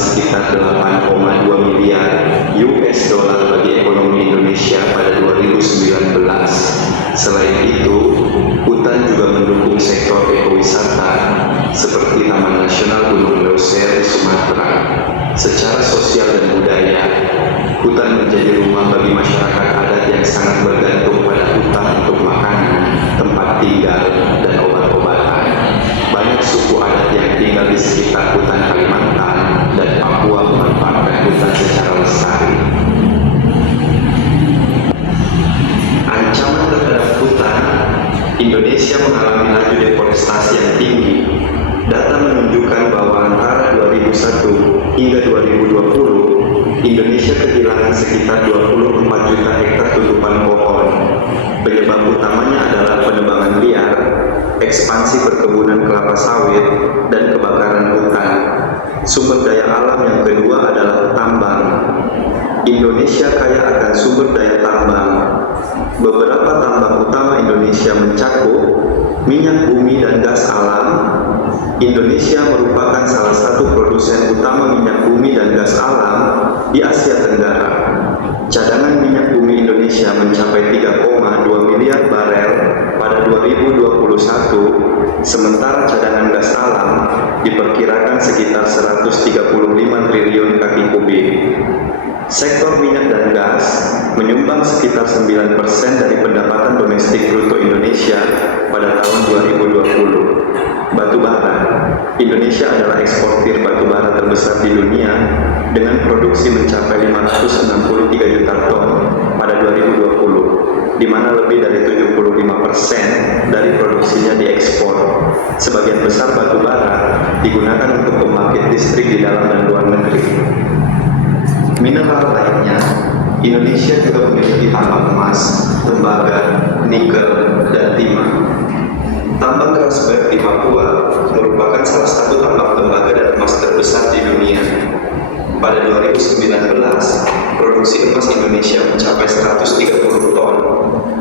sekitar 8,2 miliar US dollar bagi ekonomi Indonesia pada 2019. Selain itu, hutan juga mendukung sektor ekowisata seperti Taman Nasional Gunung Leuser di Sumatera. Secara sosial dan budaya, hutan menjadi rumah bagi masyarakat adat yang sangat bergantung pada hutan untuk makanan, tempat tinggal, dan obat-obatan. Banyak suku adat yang tinggal di sekitar hutan Kalimantan dan Papua memanfaatkan hutan secara lestari. Ancaman terhadap hutan, Indonesia mengalami laju deforestasi yang tinggi. Data menunjukkan bahwa antara 2001 hingga 2020, Indonesia kehilangan sekitar 24 juta hektar tutupan pohon. Penyebab utamanya adalah penebangan liar, ekspansi perkebunan kelapa sawit, dan kebakaran hutan. Sumber daya alam yang kedua adalah tambang. Indonesia kaya akan sumber daya tambang. Beberapa tambang utama Indonesia mencakup minyak bumi dan gas alam. Indonesia merupakan salah satu produsen utama minyak bumi dan gas alam di Asia Tenggara. Cadangan minyak bumi Indonesia mencapai 3,2 miliar barel pada 2021, sementara cadangan gas alam diperkirakan sekitar 135 triliun kaki kubik. Sektor minyak dan gas menyumbang sekitar 9% dari pendapatan domestik bruto Indonesia pada tahun 2020. Batu bara. Indonesia adalah eksportir batu bara terbesar di dunia dengan produksi mencapai 563 juta ton pada 2020, di mana lebih dari 75% dari produksinya diekspor. Sebagian besar batu bara digunakan untuk pembangkit listrik di dalam dan luar negeri. Mineral lainnya, Indonesia juga memiliki tambang emas, tembaga, nikel, dan timah. Tambang Grasberg di Papua merupakan salah satu tambang tembaga dan emas terbesar di dunia. Pada 2019, produksi emas Indonesia mencapai 130 ton,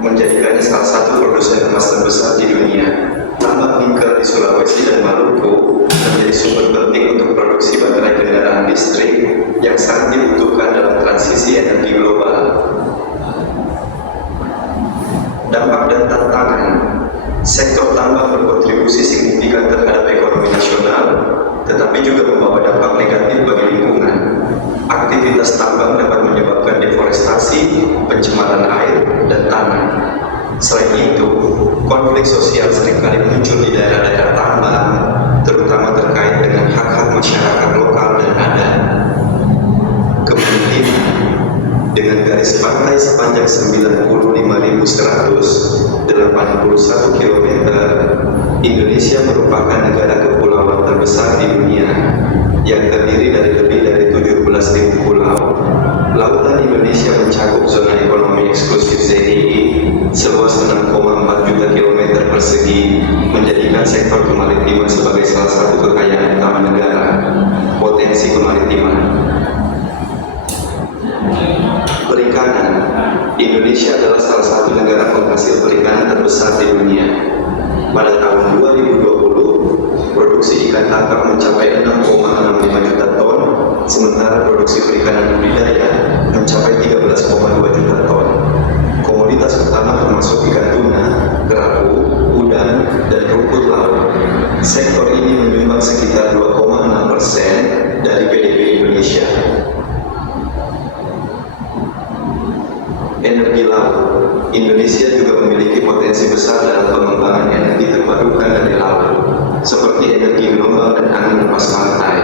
menjadikannya salah satu produsen emas terbesar di dunia. Tambang nikel di Sulawesi dan Maluku menjadi sumber penting untuk produksi baterai kendaraan listrik yang sangat dibutuhkan dalam transisi energi global. Dampak dan tantangan. Sektor tambang berkontribusi signifikan terhadap ekonomi nasional, tetapi juga membawa dampak negatif bagi lingkungan. Aktivitas tambang dapat menyebabkan deforestasi, pencemaran air, dan tanah. Selain itu, konflik sosial seringkali muncul di daerah-daerah tambang, terutama terkait dengan hak-hak masyarakat lokal dan adat. Kemudian, dengan garis pantai sepanjang 95.181 km, Indonesia merupakan negara kepulauan terbesar di dunia yang terdiri dari lebih dari 17.000 pulau. Lautan Indonesia mencakup zona ekonomi eksklusif ZEI seluas 6,4 juta kilometer persegi, menjadikan sektor kemaritiman sebagai salah satu kekayaan utama negara. Potensi kemaritiman. Perikanan. Indonesia adalah salah satu negara penghasil perikanan terbesar di dunia. Pada tahun 2020, produksi ikan tangkap mencapai 6,65 juta ton, sementara produksi perikanan budidaya mencapai 13,2 juta ton. Komoditas utama termasuk ikan tuna, kerapu, udang, dan rumput laut. Sektor ini menyumbang sekitar 2,6% dari PDB Indonesia. Energi laut. Indonesia juga memiliki potensi besar dalam pengembangan energi terbarukan dari laut, seperti energi gelombang dan angin lepas pantai.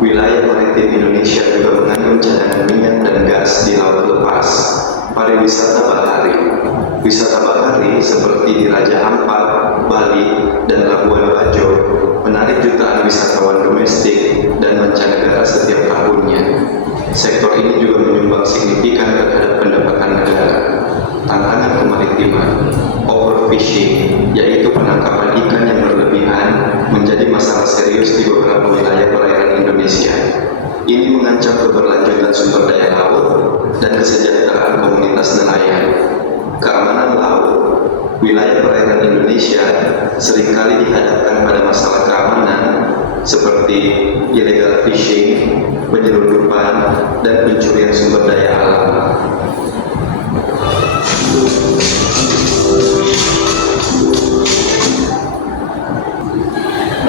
Wilayah maritim Indonesia juga mengandung cadangan minyak dan gas di laut lepas. Pariwisata bahari. Wisata bahari seperti di Raja Ampat, Bali, dan Labuan Bajo menarik jutaan wisatawan domestik dan mancanegara setiap tahunnya. Sektor ini juga menyumbang signifikan terhadap pendapatan negara. Tantangan kemaritiman. Overfishing, yaitu penangkapan ikan yang berlebihan, menjadi masalah serius di beberapa wilayah perairan Indonesia. Ini mengancam keberlanjutan sumber daya laut dan kesejahteraan komunitas nelayan. Keamanan laut. Wilayah perairan Indonesia seringkali dihadapkan pada masalah keamanan seperti illegal fishing, penyelundupan, dan pencurian sumber daya alam.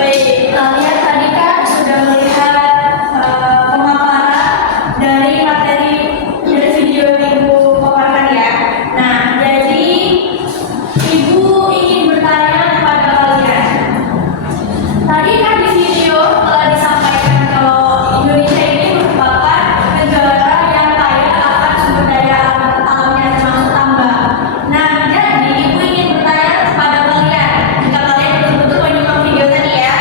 Baik, kalian tadi kan sudah melihat pemaparan dari materi dari video yang Ibu paparkan ya. Nah, jadi Ibu ingin bertanya kepada kalian. Tadi kan di video telah disampaikan kalau Indonesia ini merupakan negara yang kaya akan sumber daya alamnya termasuk tambang. Nah, jadi Ibu ingin bertanya kepada kalian, jika kalian betul-betul menyimak video tadi ya.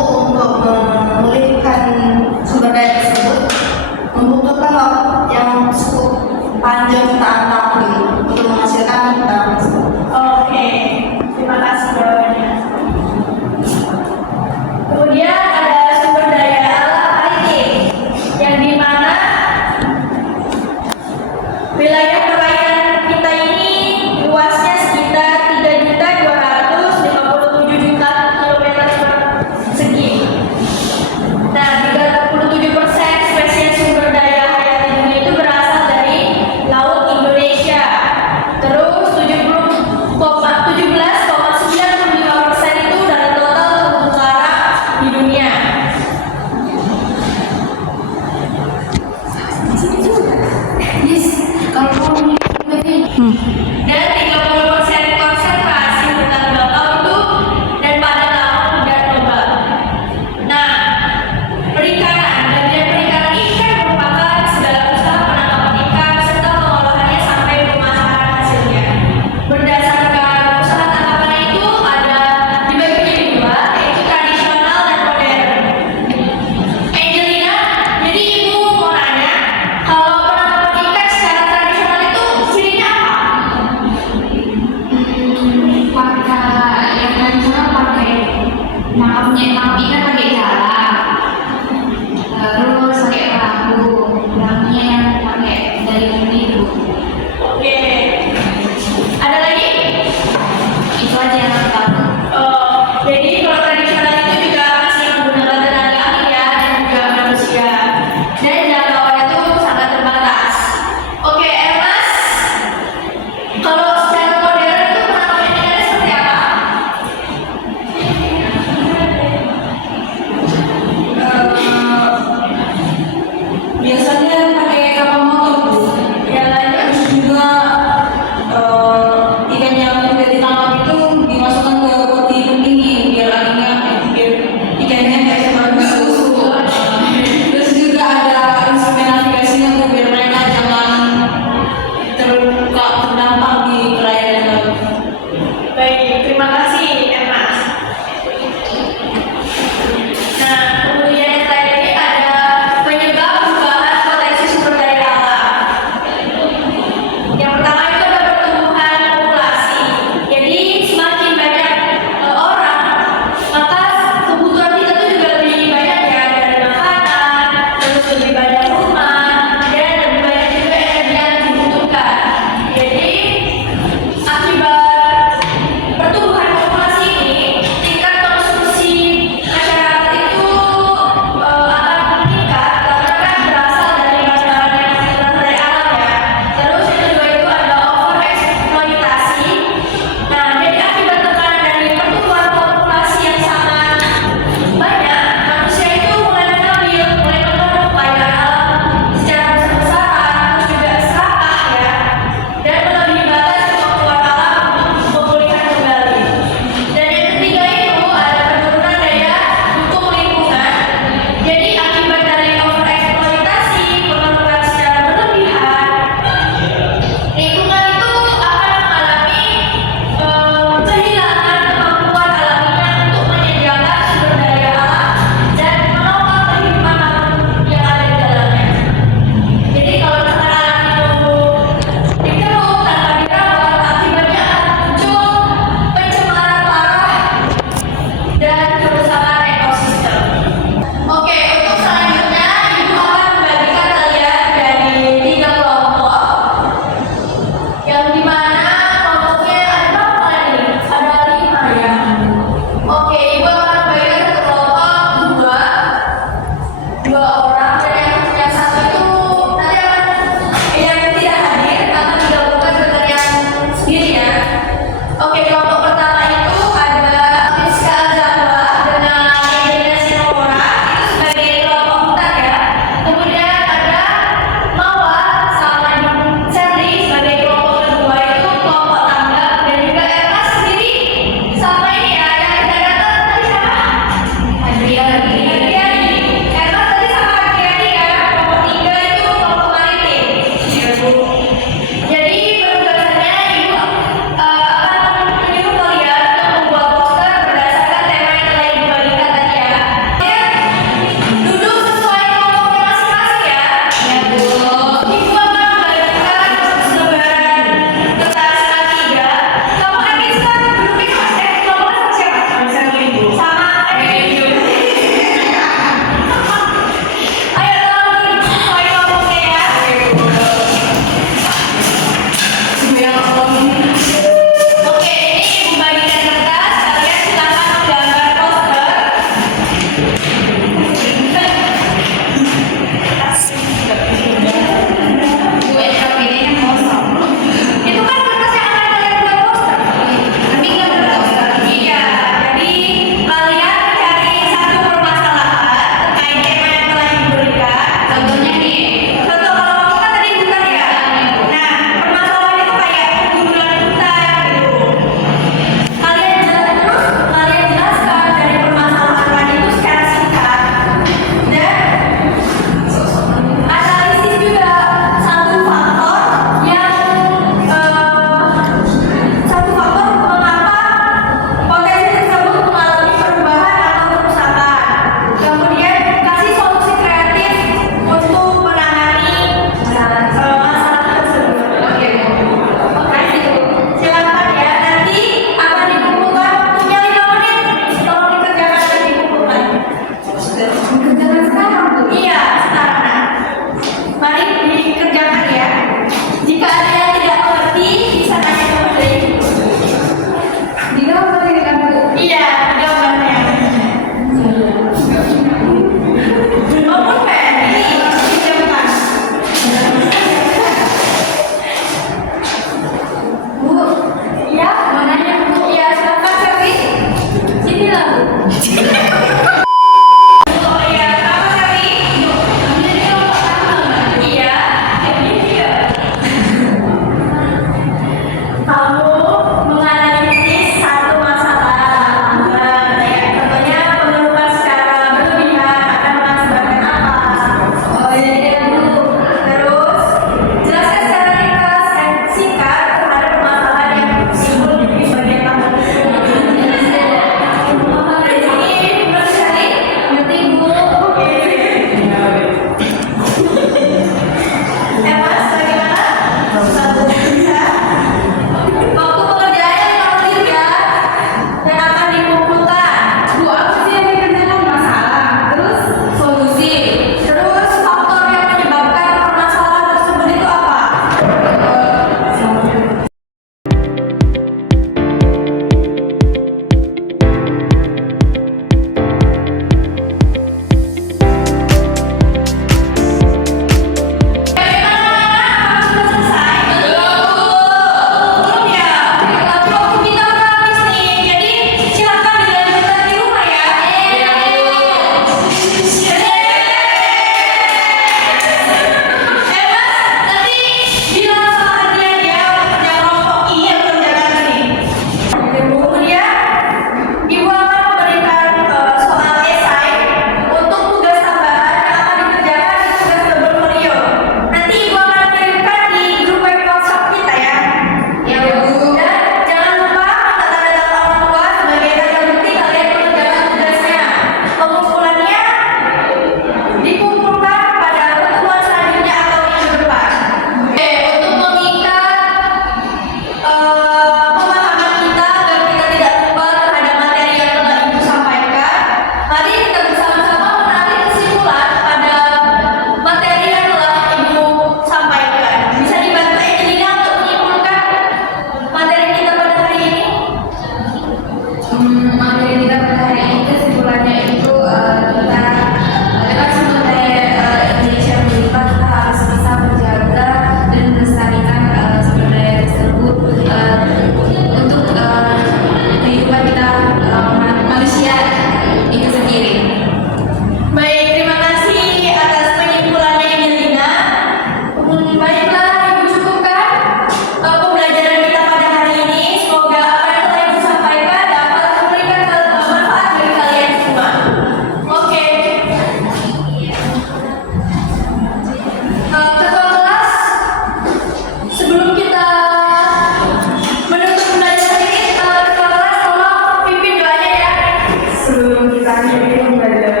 kami ingin belajar